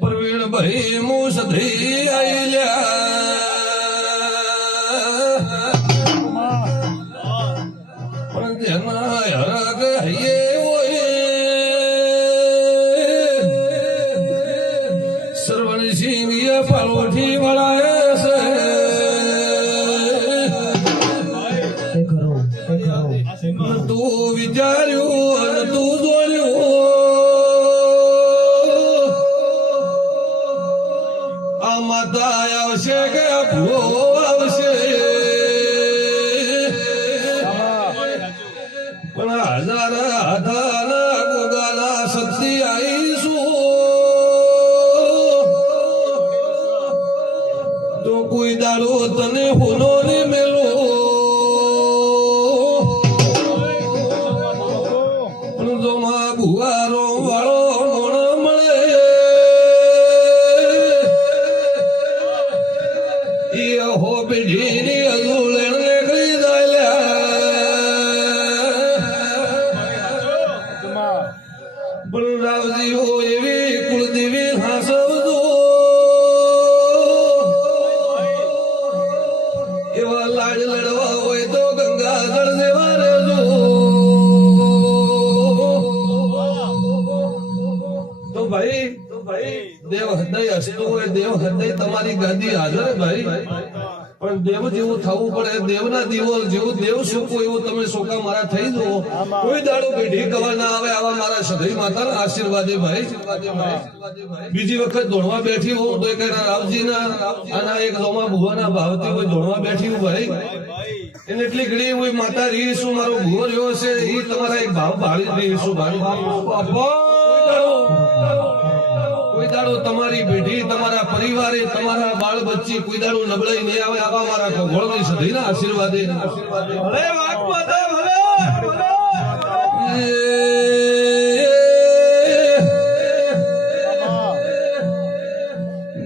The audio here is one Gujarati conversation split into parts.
પ્રવીણ ભાઈ મુસધી આઈલ્યા પણ તેના હરગ હૈયે હોય સરવણ સિંહ પાલોઠી વળાય છે તું વિચાર્યું અને તું જોયું આ માતા આવશે કે ભૂવો આવશે પણ હજાર હાથાના ગોગાના શક્તિ આવીશું તો કોઈ દાડો તને હોનો ને મેલો ભુવારો વાળો મોણ મળે એ હો પેઢીની અજુલેણ ને કરી દાયલા પણ રાવજી હો એવી કુળદેવી હાસવજો એવા લાડ લડવા હોય તો ગંગાધર દેવા રહેજો ભાઈ દેવ હૃદય હસતું હોય દેવ હૃદય તમારી ગાદી હાજર ભાઈ પણ દેવ જેવું થવું પડે દેવના દીવો જેવું દેવ શોકો એવું તમે શોકા મારા થઈ દો કોઈ દાડો પેઢી કવા ના આવે આવા મારા સદૈ માતાના આશીર્વાદે ભાઈ બીજી વખત દોડવા બેઠી હોઉં તો એક રાવજીના આના એક લોમા ભુવાના ભાવથી કોઈ દોડવા બેઠી હું ભાઈ એને એટલી ઘડી હોય માતા રી શું મારો ભુવો રહ્યો છે એ તમારા એક ભાવ ભાળી રહી શું ભાઈ કોઈ દાડો તમારી પેઢી તમારા પરિવારે તમારા બાળ બચ્ચી કોઈ દાડો નબળાઈ નહીં આવે આવા મારા ખગોળની સદીના આશીર્વાદે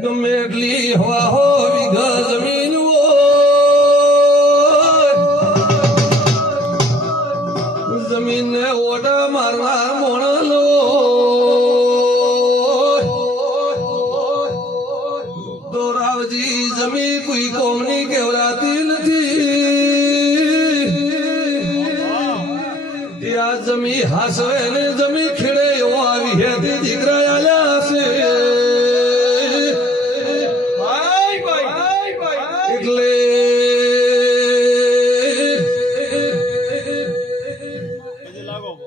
ગમે એટલી હવા હો વિઘા જમીન જમીન ને ઓટા મારનાર મોણલો જમી કોઈ કોમની કેવરાતી નથી આ જમી હાસવે ને જમી ખેડે એવો આવી હે તે દીકરા આલ્યા હશે એટલે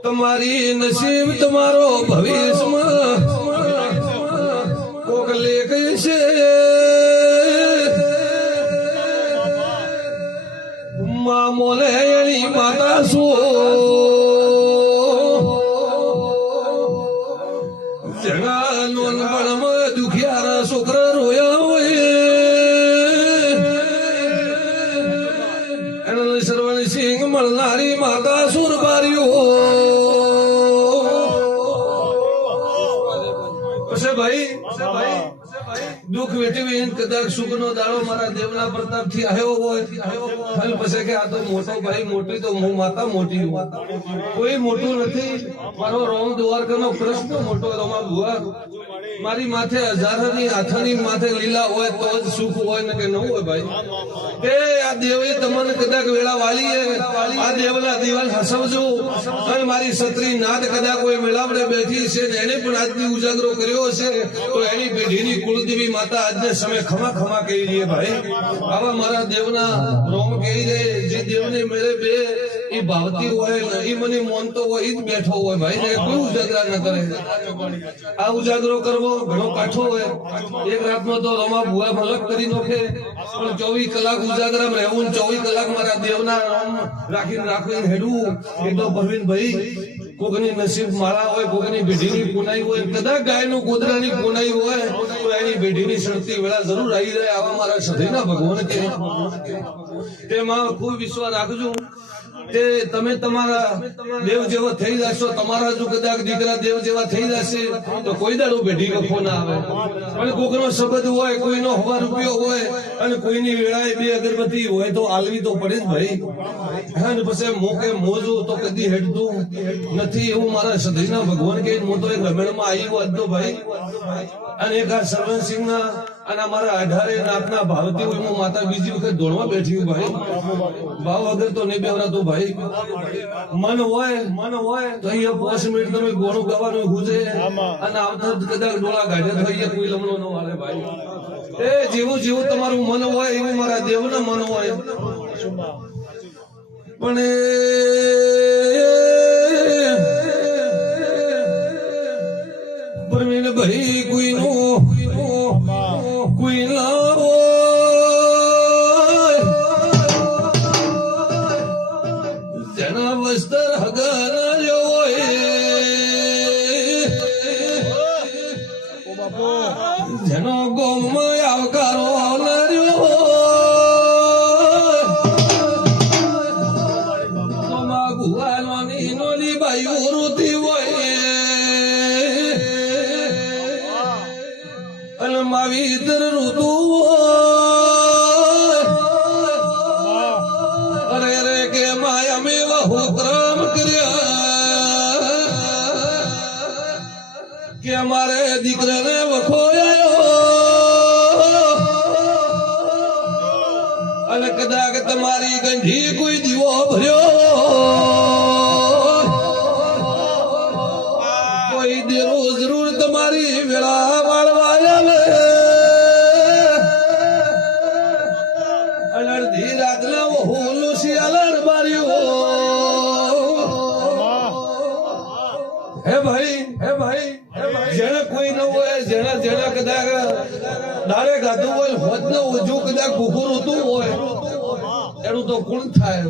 તમારી નસીબ તમારો ભવિષ્યમાં કોક લેખ છે મોલે એની માતા શું જગા નોનપણમાં દુખિયારા છોકરા રોયા હોય એને સરવણ સિંહ મળનારી માતા સુરબારીઓ ભાઈ દુઃખ વેઠવી કદાચ સુખ નો દાડો મારા દેવના પ્રતાપ થી આવ્યો હોય પછી કે આ તો મોટો ભાઈ મોટી તો હું માતા મોટી કોઈ મોટું નથી મારો રોમ દ્વારકા નો કૃષ્ણ મોટો રોમા ભુવા મારી માથે હજારોની હાથોની માથે લીલા હોય તો જ સુખ હોય ને કે ન હોય ભાઈ કે આ દેવે તમને કદાચ વેળા વાલી આ દેવના દિવાલ હસવજો અને મારી સત્રી નાદ કદાચ કોઈ મેળાવડે બેઠી છે ને એને પણ આજની ઉજાગરો કર્યો છે તો એની પેઢીની કુળદેવી માતા આજને સમય ખમા ખમા કહી રહી ભાઈ આવા મારા દેવના રોમ કહી રહે જે દેવને મેળે બે એ ભાવતી હોય ને એ મને મોનતો હોય એ જ બેઠો હોય ભાઈ ને કોઈ ઉજાગરા ન કરે આ ઉજાગરો કરવો ઘણો કાઠો હોય એક રાતમાં તો રમા ભુવા મલક કરી નોખે પણ 24 કલાક ઉજાગરામાં રહેવું 24 કલાક મારા દેવના નામ રાખીને હેડવું એ તો પરવીન ભાઈ કોકની નસીબ માળા હોય કોકની પેઢીની પુનાઈ હોય કદાચ ગાયનું ગોદરાની પુનાઈ હોય તો એની પેઢીની શરતી વેળા જરૂર આવી જાય આવા મારા સધીના ભગવાન કે તેમાં ખૂબ વિશ્વાસ રાખજો તે તમે તમારા દેવ જેવા થઈ જશો. તમારા જો કદાચ દીકરા દેવ જેવા થઈ જશે તો કોઈ દાડો પેઢી કખો ના આવે. પણ કોઈનો શબ્દ હોય, કોઈનો હવા રૂપિયો હોય અને કોઈની વેળાએ બે અગરબત્તી હોય તો આલવી તો પડે જ ભાઈ. અને પછી મોકે મોજું તો કદી હેડતું નથી એવું મારા સદીના ભગવાન કે હું તો એક રમેણમાં આવ્યો હતો ભાઈ. અને એક આ સરવણસિંહના અને અમારા 18 નાથના ભાવતી હું માતા બીજી વખત દોડવા બેઠી ભાઈ. ભાવ વગર તો નહીં બેવરાતો ભાઈ. મન હોય તો અહીંયા 5 મિનિટ તમે ગોળું ગાવાનું ગુજે અને આવતા કદાચ ડોળા કાઢે તો અહીંયા કોઈ લમણો ન વાળે ભાઈ. એ જેવું જેવું તમારું મન હોય એવું મારા દેવના મન હોય. પણ પરમીન ભાઈ કોઈ લાવો જેના વસ્ત્ર હગાના હોય, જેનો ગોમમાં આવકારો નાર્યો તો માં ગુવાનોની નોલી બાયું રૂતી હોય અને માવીતર ઋતુ અરે રે કે માયા મે વહુ ક્રમ કર્યા કે મારે દીકરાને વખોયાયો અને કદાચ તમારી ગંઠી કોઈ દીવો ભર્યો, કોઈ દેરો જરૂર તમારી વેળા વાળવા આવે અને અડધી રાતના હોલો શિયાળા માર્યો. હે ભાઈ જેને કોઈ ન હોય, જેને કદાચ દાડે ગાધું હોય, હોત ન ઓછું કદાચ કુકુર હોતું હોય એનું તો કોણ થાય.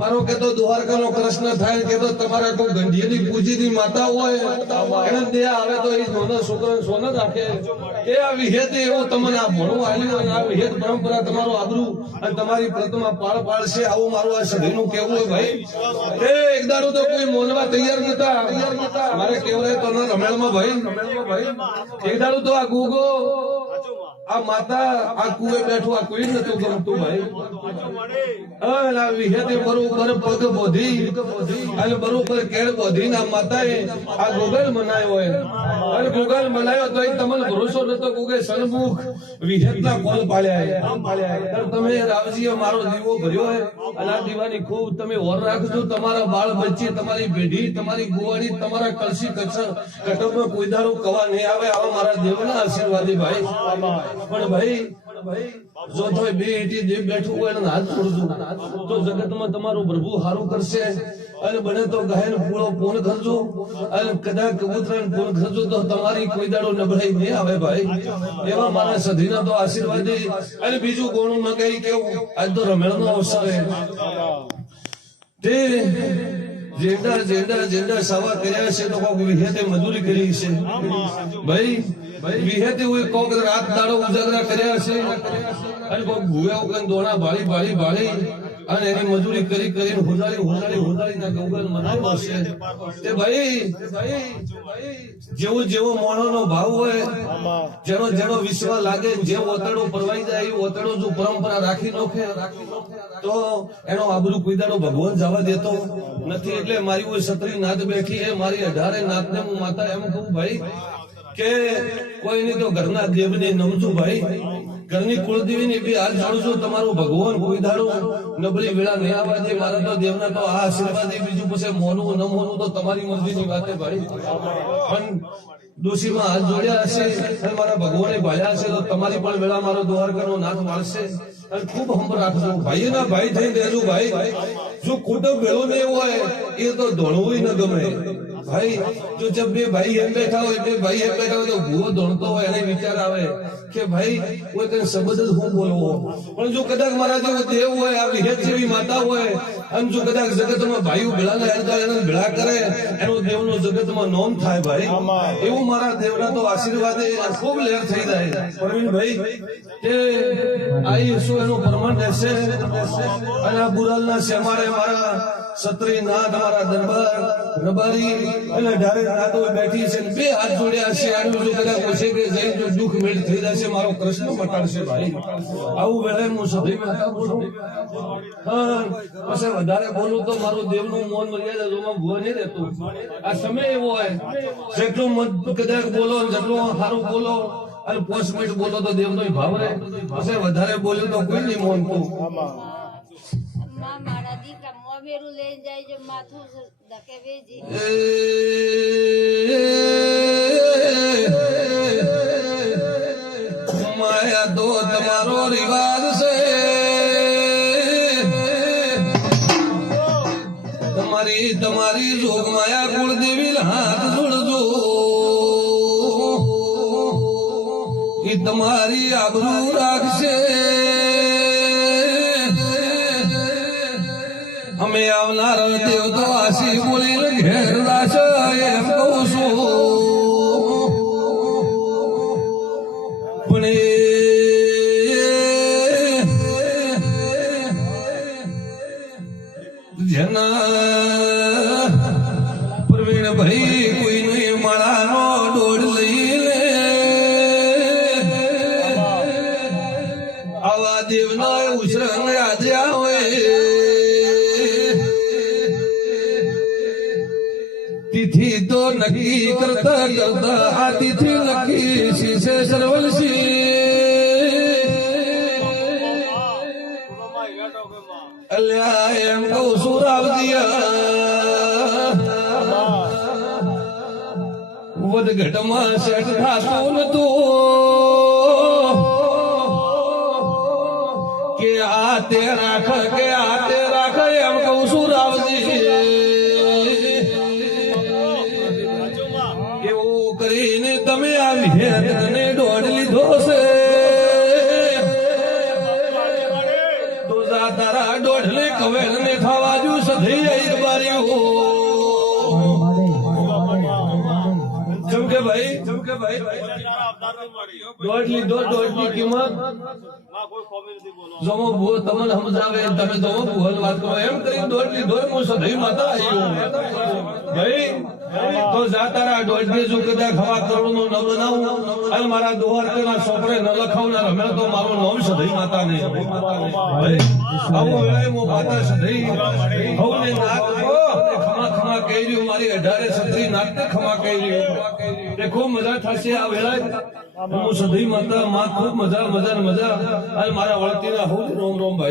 મારો કેતો દ્વારકાનો કૃષ્ણ થાય કેતો તમારા કોઈ ગંઢિયાની પૂજીની માતા હોય એને દે આવે તો એ નાના છોકરાને સોના રાખે કે આ વિહેત એવું તમને આ ભણું આવ્યું અને આ વિહેત પરંપરા તમારું આબરૂ અને તમારી પ્રતિમા પાળશે આવું મારું આ સદીનું કેવું હોય ભાઈ. એ એક દાડો તો કોઈ મોનવા તૈયાર નતા. મારે કેવરાય તો રમેણમાં ભાઈ એક દાડો તો આ ગુગો આ માતા આ કુએ બેઠું આ કોઈ નતું ગમતું ભાઈ. અને વિહેતે બરોબર પગ બોધી અને બરોબર કેળ બોધી ના માતાએ આ ગોગલ મનાયો હોય અને ગોગલ મનાયો તો તમને ભરોસો નતો ગોગે સન્મુખ વિહેતના કોલ પાડ્યા. તમે રાવજીએ મારો દીવો ભર્યો હોય અને આ દીવાની ખૂબ તમે ઓર રાખજો. તમારા બાળ બચ્ચે, તમારી પેઢી, તમારી ગોવાળી, તમારા કલસી કટરમાં કોઈ દાડો કવા નહીં આવે આવા મારા દેવના આશીર્વાદી ભાઈ. પણ ભાઈ જો તો બે એટી દેવ બેઠું હોય અને હાથ છોડજો તો જગતમાં તમારું પ્રભુ સારું કરશે. અને બને તો ગાયન પૂળો પૂર્ણ કરજો અને કદાચ કબૂતરાને પૂર્ણ કરજો તો તમારી કોઈ દાડો નબળાઈ નહીં આવે ભાઈ. એવા મારા સધીના તો આશીર્વાદી. અને બીજું કોણું ન કઈ કેવું આજ તો રમેણનો અવસર તે જેંડા સાવા કર્યા છે તો કોક વિહેતે મજૂરી કરી છે ભાઈ. વિહેતે કોક રાત દાડો ઉજાગરા કર્યા છે અને કોક ભૂયા ઉગન દોણા ભાળી અને એની મજૂરી કરીને હોજાડી ના ગૌગલ મનાવ્યો છે. તે ભાઈ જેવો મોણોનો ભાવ હોય, જેનો વિશ્વાસ લાગે, જે ઓતડો પરવાઈ જાય એ ઓતડો જો પરંપરા રાખી નોખે તો એનો આબરૂ કોઈ દાડો ભગવાન જવા દેતો નથી. એટલે મારી કોઈ છત્રી નાથ બેઠી એ મારી 18 નાથને હું માતા એમ કહું ભાઈ કે કોઈની તો ઘરના દેવને નમજો ભાઈ. ઘરની કુળદેવીની બી હાથ જોડજો. તમારું ભગવાન કોઈ દાડો નબળી વેળા નહીં આવવા દે. મારા તો દેવના તો આ આશીર્વાદ. બીજું પછી મોનું ન મોનું તો તમારી મરજીની વાત છે ભાઈ. પણ ડોશીમાં હાથ જોડ્યા હશે અને મારા ભગવાને ભાળ્યા હશે તો તમારી પણ વેળા મારો દ્વારકાનો નાથ વાળશે. અને ખૂબ હંપ રાખજો ભાઈ. ના ભાઈ થઈને રહેજો ભાઈ. જો કુટુંબ ભેળો નહીં હોય એ તો ધોણવું ન ગમે ભાઈ. જો જબ બે ભાઈ એમ બેઠા હોય તો ભૂવો ધોણતો હોય એને વિચાર આવે કે ભાઈ કોઈ કઈ શબ્દ જ હું બોલવો. પણ જો કદાચ મારા જેવો દેવ હોય, આ વિહેત જેવી માતા હોય અને જો કદાચ જગતમાં ભાઈઓ ભેળા એને ભેળા કરે એનો દેવનો જગતમાં નોમ થાય ભાઈ. એવું મારા દેવના તો આશીર્વાદ ખૂબ લહેર થઈ જાય. પ્રવીણભાઈ કે આઈ શું એનું પ્રમાણ રહેશે અને આ બુરાલના શેમાડે મારા ક્ષત્રિય નાથ મારા દરબાર રબારી અને ઢારે નાતો બેઠી છે બે હાથ જોડ્યા છે આનું જો કદાચ પૂછે કે જઈને જો દુઃખ મેળ થઈ જશે મારો કૃષ્ણ મટાડશે ભાઈ આવું વેળે હું સભી હા પછી વધારે બોલું તો મારું દેવનું મૌન મર્યાદા જોમાં ભૂ નહીં રહેતું આ સમય એવો હોય જેટલું કદાચ બોલો જેટલું સારું બોલો અને 5 મિનિટ બોલો તો દેવનો ભાવ રહે પછી વધારે બોલ્યું તો કોઈ નહીં મોનતું મારા દીકરા મોમેરું લઈને જાય છે માથું ધકે વેજી માયા તો તમારો રિવાજ છે તમારી જોગ માયા કુળદેવી હાથ જોડજો એ તમારી આબરૂ રાખશે અમે આવનાર દેવ તો આશી બોલીને ઘેર રાશે એમ કહું છું પણ જેના પ્રવીણ ભાઈ કોઈ નહીં માળાનો દોડ લઈ લે આવા દેવના ઉછરણ યાદ્યા હોય તિથિ તો નક્કી કરતા કરતા આ તિથિ નક્કી શીશે સરવલસી અલ્યા એમ કહું છું રાવજીયા વધઘટમાં સેટ થાતું નતું કે આ તે રાખ કે આ તે રાખ એમ કહું છું રાવજી એવું કરીને તમે આ વિધેયકને દોડ લીધો છે તો જા તારા દોઢલે કવેર ને ખાવા જો સધી આઈ બારીઓ ચમકે ભાઈ દોઢની કિંમત જમો ભૂ તમને સમજાવે તમે જમો ભૂલ વાત કરો એમ કરી દોઢની હું સધી માતા ભાઈ તો જા તારા દોઢની જો કદાચ ખવા કરોડ નો ન બનાવું અને મારા દ્વારકાના છોકરે ન લખાવનાર અમે તો મારું નામ સધી માતા નહીં ભાઈ આવું વેળે હું માતા સધી હવને નાક ખમા કહી રહ્યું મારી 18 સત્રી નાકને ખમા કહી રહ્યું એ ખૂબ મજા થશે આ વેળાએ હું સધી માતા માં ખૂબ મજા અને મારા વળતીના હું રોમ રોમ ભાઈ